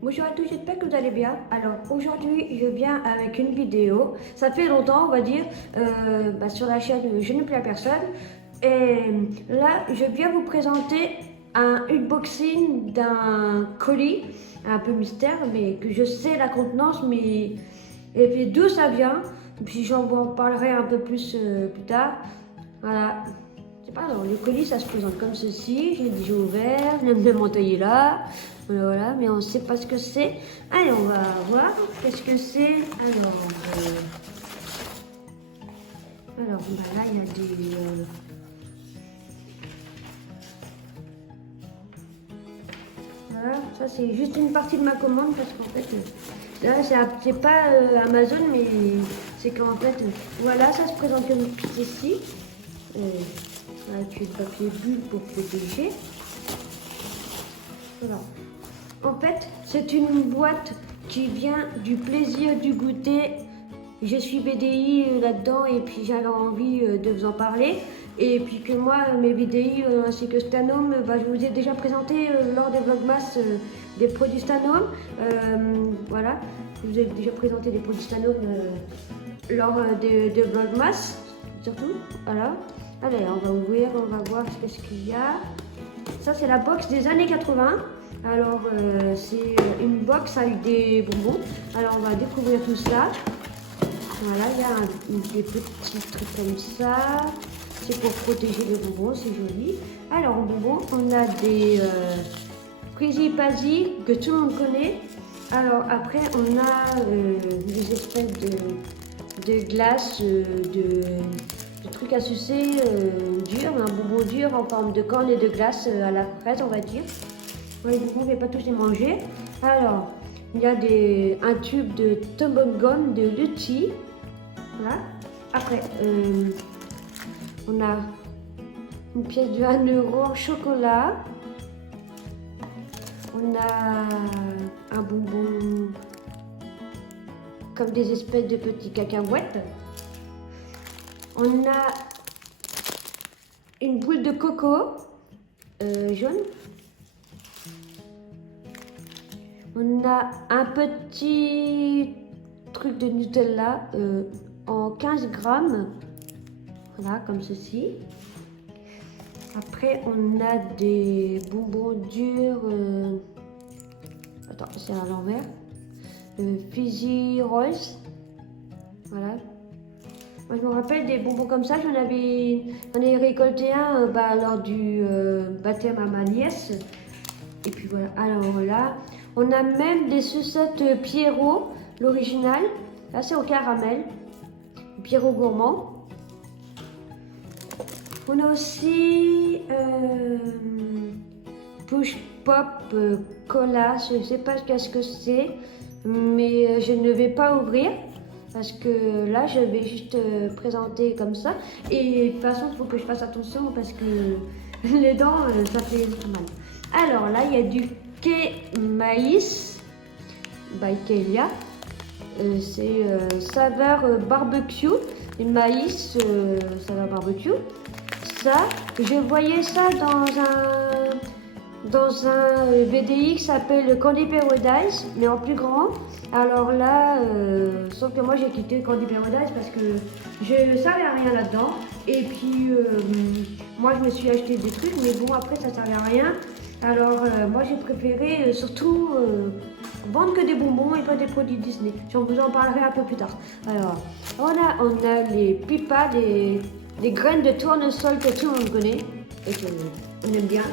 Bonjour à tous, j'espère que vous allez bien. Alors aujourd'hui, je viens avec une vidéo. Ça fait longtemps, on va dire, sur la chaîne Je ne plais à personne. Et là, je viens vous présenter un unboxing d'un colis, un peu mystère, mais que je sais la contenance, mais et puis d'où ça vient. Puis j'en vous en parlerai un peu plus plus tard. Voilà. C'est pas non, le colis ça se présente comme ceci, j'ai déjà ouvert, le montailler est là, voilà, mais on ne sait pas ce que c'est. Allez, on va voir qu'est-ce que c'est. Alors là il y a des... voilà, ça c'est juste une partie de ma commande parce qu'en fait, là c'est pas Amazon, mais c'est qu'en fait, voilà, ça se présente comme ceci. Avec le papier bulle pour protéger. Voilà. En fait, c'est une boîte qui vient du plaisir du goûter. Je suis BDI là-dedans et puis j'avais envie de vous en parler. Et puis que moi, mes BDI ainsi que Stanome, je vous ai déjà présenté lors des Vlogmas des produits Stanome. Voilà, je vous ai déjà présenté des produits Stanome lors des Vlogmas, surtout. Voilà. Allez, on va ouvrir, on va voir ce qu'il y a. Ça, c'est la box des années 80. Alors, c'est une box avec des bonbons. Alors, on va découvrir tout ça. Voilà, il y a des petits trucs comme ça. C'est pour protéger les bonbons, c'est joli. Alors, en bonbons, on a des Frizzy Pazzy que tout le monde connaît. Alors, après, on a des espèces de glace, de trucs à sucer dur, un bonbon dur en forme de corne et de glace à la fraise, on va dire. Ouais, les bonbons, je ne vais pas tous les manger. Alors, il y a un tube de toboggan de Lutti. Voilà. Après, on a une pièce de 1 euro en chocolat. On a un bonbon comme des espèces de petits cacahuètes. On a une boule de coco jaune. On a un petit truc de Nutella en 15 grammes. Voilà, comme ceci. Après, on a des bonbons durs. Attends, c'est à l'envers. Fizzy Rolls. Voilà. Moi, je me rappelle des bonbons comme ça, j'en ai récolté un lors du baptême à ma nièce. Et puis voilà, alors là, on a même des sucettes Pierrot, l'original. Là, c'est au caramel. Pierrot gourmand. On a aussi Push Pop Cola, je ne sais pas ce que c'est, mais je ne vais pas ouvrir. Parce que là, je vais juste présenter comme ça. Et de toute façon, il faut que je fasse attention parce que les dents, ça fait mal. Alors là, il y a du K Maïs by Kelia. C'est saveur barbecue. Et maïs, saveur barbecue. Ça, je voyais ça dans un VDI qui s'appelle Candy Paradise, mais en plus grand. Alors là, sauf que moi j'ai quitté Candy Paradise parce que je savais rien là-dedans. Et puis moi je me suis acheté des trucs, mais bon après ça servait à rien. Alors moi j'ai préféré surtout vendre que des bonbons et pas des produits Disney. Je vous en parlerai un peu plus tard. Alors on a les pipas, les graines de tournesol que tout le monde connaît et qu'on aime bien.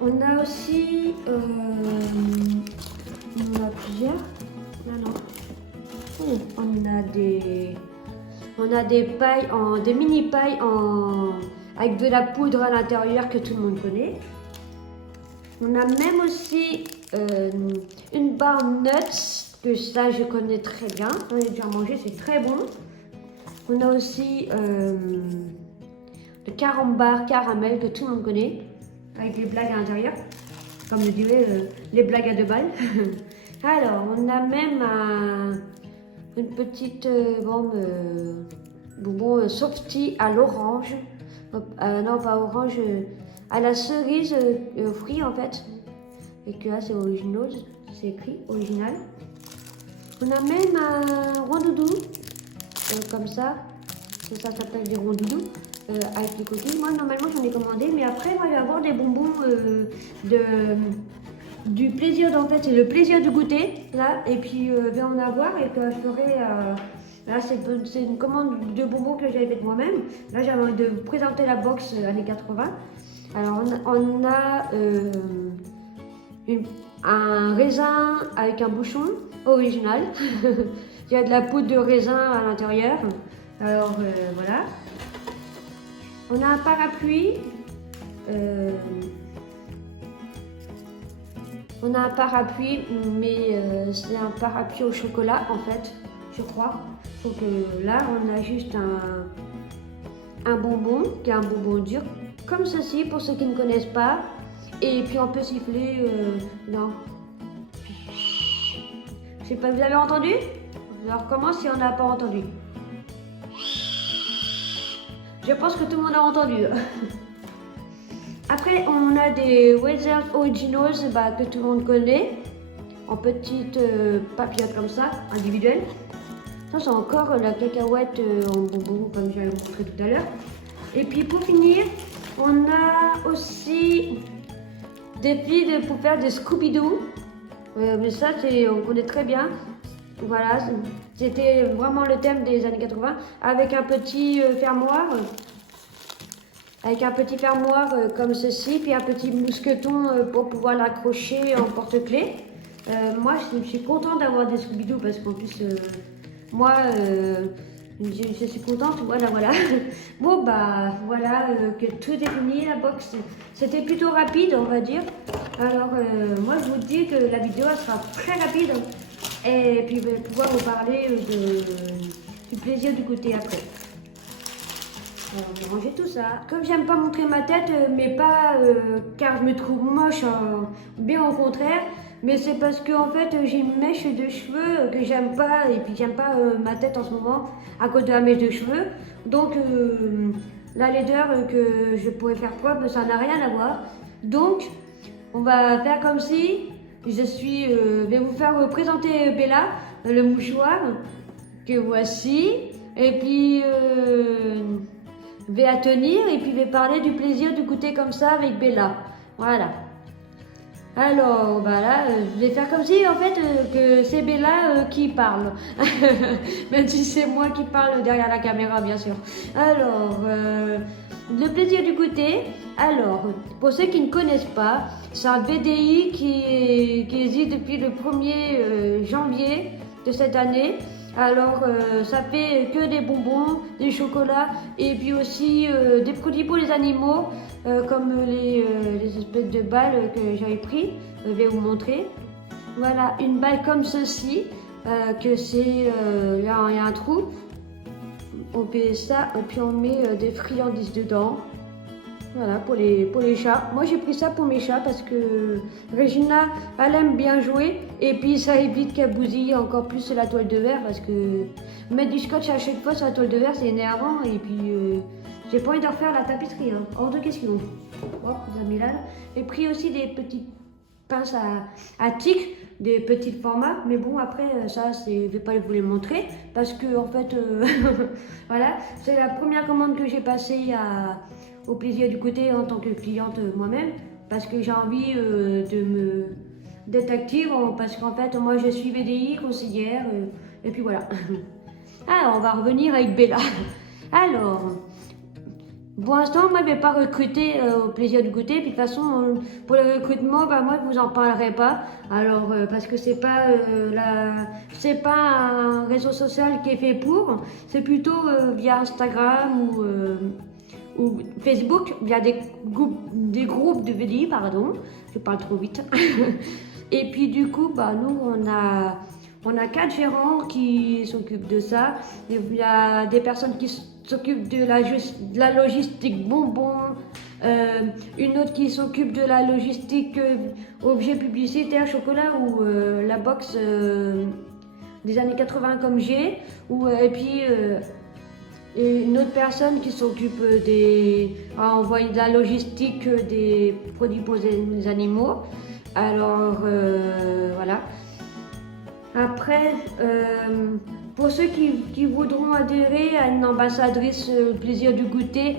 On a aussi, on a plusieurs, non, on a des pailles, des mini pailles avec de la poudre à l'intérieur que tout le monde connaît. On a même aussi une barre nuts, que ça je connais très bien, j'en ai déjà mangé, c'est très bon. On a aussi le carambar caramel que tout le monde connaît, avec les blagues à l'intérieur, comme je dirais, les blagues à 2 balles. Alors, on a même une petite bonbon softy à l'orange, non pas orange, à la cerise fruit en fait. et que là c'est original, c'est écrit original. On a même un rondoudou, comme ça s'appelle des rondoudous, avec les coquilles. Moi normalement j'en ai commandé, mais après moi je vais avoir des bonbons du plaisir d'en fait, c'est le plaisir du goûter, là, et puis je vais en avoir et que je ferai... Là, c'est une commande de bonbons que j'avais faite moi-même. Là, j'ai envie de vous présenter la box années 80. Alors, on a un raisin avec un bouchon original. Il y a de la poudre de raisin à l'intérieur. Alors, voilà. On a un parapluie. On a un parapluie, mais c'est un parapluie au chocolat, en fait, je crois. Donc là, on a juste un bonbon, qui est un bonbon dur, comme ceci, pour ceux qui ne connaissent pas. Et puis on peut siffler, non. Je sais pas, vous avez entendu? Je recommence si on n'a pas entendu. Je pense que tout le monde a entendu. Après, on a des Weather Originals que tout le monde connaît, en petites papillotes comme ça, individuelles. Ça, c'est encore la cacahuète en bonbon, comme je l'avais montré tout à l'heure. Et puis, pour finir, on a aussi des fils pour faire des Scooby-Doo. Mais ça, on connaît très bien. Voilà, c'était vraiment le thème des années 80, avec un petit fermoir. Avec un petit fermoir comme ceci, puis un petit mousqueton pour pouvoir l'accrocher en porte-clés. Moi, je suis contente d'avoir des Scooby-Doo parce qu'en plus, moi, je suis contente. Voilà. Bon, bah, voilà que tout est fini, la box. C'était plutôt rapide, on va dire. Alors, moi, je vous dis que la vidéo elle sera très rapide. Et puis, je vais pouvoir vous parler du plaisir du goûter après. Alors, on va ranger tout ça. Comme j'aime pas montrer ma tête, mais pas car je me trouve moche, bien au contraire, mais c'est parce que en fait j'ai une mèche de cheveux que j'aime pas, et puis j'aime pas ma tête en ce moment à cause de la mèche de cheveux. Donc la laideur que je pourrais faire preuve, ça n'a rien à voir. Donc on va faire comme si je vais vous faire présenter Bella, le mouchoir que voici, et puis je vais la tenir et puis je vais parler du plaisir de goûter comme ça avec Bella. Voilà. Alors, bah là, je vais faire comme si en fait que c'est Bella qui parle. Même si c'est moi qui parle derrière la caméra, bien sûr. Alors, le plaisir du goûter. Alors, pour ceux qui ne connaissent pas, c'est un VDI qui existe depuis le 1er janvier de cette année. Alors, ça fait que des bonbons, des chocolats et puis aussi des produits pour les animaux, comme les espèces de balles que j'avais pris. Je vais vous montrer. Voilà, une balle comme ceci, que c'est, il y a un trou. On fait ça et puis on met des friandises dedans. Voilà, pour les chats. Moi, j'ai pris ça pour mes chats parce que Regina, elle aime bien jouer. Et puis, ça évite qu'elle bousille encore plus la toile de verre parce que mettre du scotch à chaque fois sur la toile de verre, c'est énervant. Et puis, j'ai pas envie de refaire la tapisserie. Hein. Hors de question. Oh, vous avez là. J'ai pris aussi des petites pinces à tic, des petits formats. Mais bon, après, ça, je vais pas vous les montrer parce que, en fait, voilà, c'est la première commande que j'ai passée au plaisir du goûter en tant que cliente moi-même, parce que j'ai envie d'être active, parce qu'en fait moi je suis VDI, conseillère, et puis voilà. Alors on va revenir avec Bella. Alors, pour l'instant moi je ne vais pas recruter au plaisir du goûter, puis de toute façon pour le recrutement, moi je vous en parlerai pas, alors parce que c'est pas un réseau social qui est fait pour, c'est plutôt via Instagram ou Facebook, il y a des groupes de VDI, pardon, je parle trop vite. Et puis du coup, nous, on a 4 gérants qui s'occupent de ça. Il y a des personnes qui s'occupent de la logistique bonbons, une autre qui s'occupe de la logistique objets publicitaires, chocolat ou la box des années 80 comme j'ai, et puis et une autre personne qui s'occupe à envoyer de la logistique des produits pour les animaux. Alors voilà. Après, pour ceux qui voudront adhérer à une ambassadrice plaisir du goûter,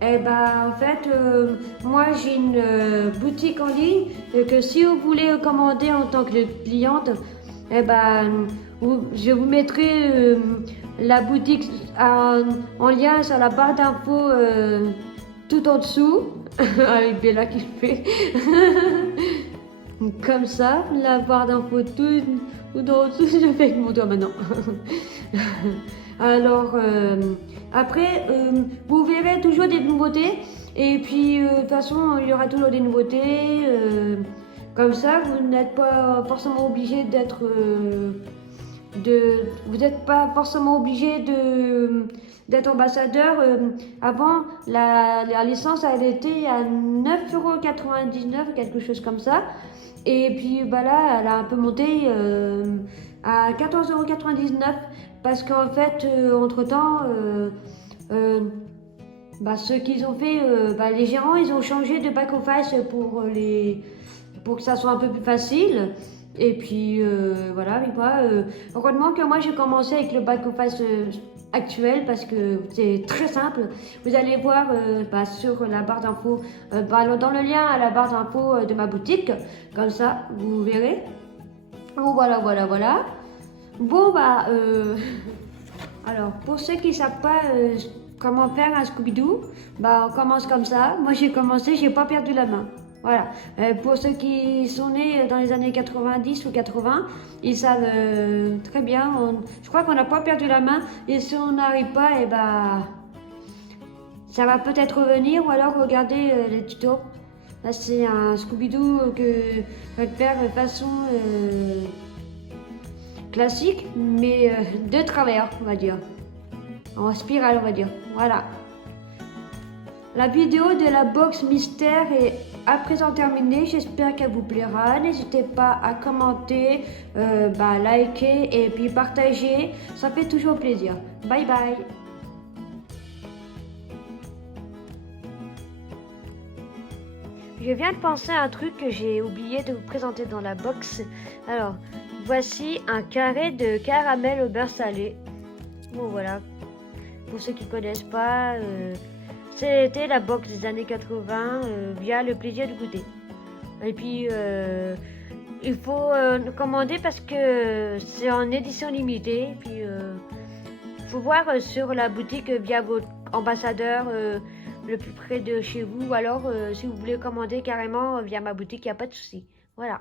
eh ben, en fait, moi j'ai une boutique en ligne que si vous voulez commander en tant que cliente, eh ben, je vous mettrai la boutique en lien sur la barre d'infos tout en dessous, avec Bella qui le fait. Comme ça, la barre d'infos tout en dessous, je fais avec mon doigt maintenant. Alors, après, vous verrez toujours des nouveautés. Et puis, de toute façon, il y aura toujours des nouveautés. Comme ça, vous n'êtes pas forcément obligé d'être... vous n'êtes pas forcément obligé d'être ambassadeur. Avant, la licence, elle était à 9,99 €, quelque chose comme ça. Et puis bah là, elle a un peu monté à 14,99 € parce qu'en fait, entre-temps, ce qu'ils ont fait, les gérants, ils ont changé de back-office pour que ça soit un peu plus facile. Et puis voilà, mais moi, heureusement que moi j'ai commencé avec le back-office actuel parce que c'est très simple. Vous allez voir sur la barre d'infos, dans le lien à la barre d'infos de ma boutique, comme ça vous verrez. Bon, voilà. Bon alors pour ceux qui ne savent pas comment faire un Scooby-Doo, on commence comme ça. Moi j'ai commencé, j'ai pas perdu la main. Voilà. Pour ceux qui sont nés dans les années 90 ou 80, ils savent très bien. Je crois qu'on n'a pas perdu la main. Et si on n'arrive pas, ça va peut-être revenir. Ou alors regarder les tutos. Là, c'est un Scooby-Doo que je vais faire de façon classique, mais de travers, on va dire. En spirale, on va dire. Voilà. La vidéo de la box mystère est à présent terminée. J'espère qu'elle vous plaira. N'hésitez pas à commenter, liker et puis partager. Ça fait toujours plaisir. Bye bye. Je viens de penser à un truc que j'ai oublié de vous présenter dans la box. Alors, voici un carré de caramel au beurre salé. Bon voilà. Pour ceux qui ne connaissent pas... c'était la box des années 80 via le plaisir de goûter. Et puis, il faut commander parce que c'est en édition limitée. Et puis, il faut voir sur la boutique via votre ambassadeur le plus près de chez vous. Ou alors, si vous voulez commander carrément via ma boutique, il n'y a pas de souci. Voilà.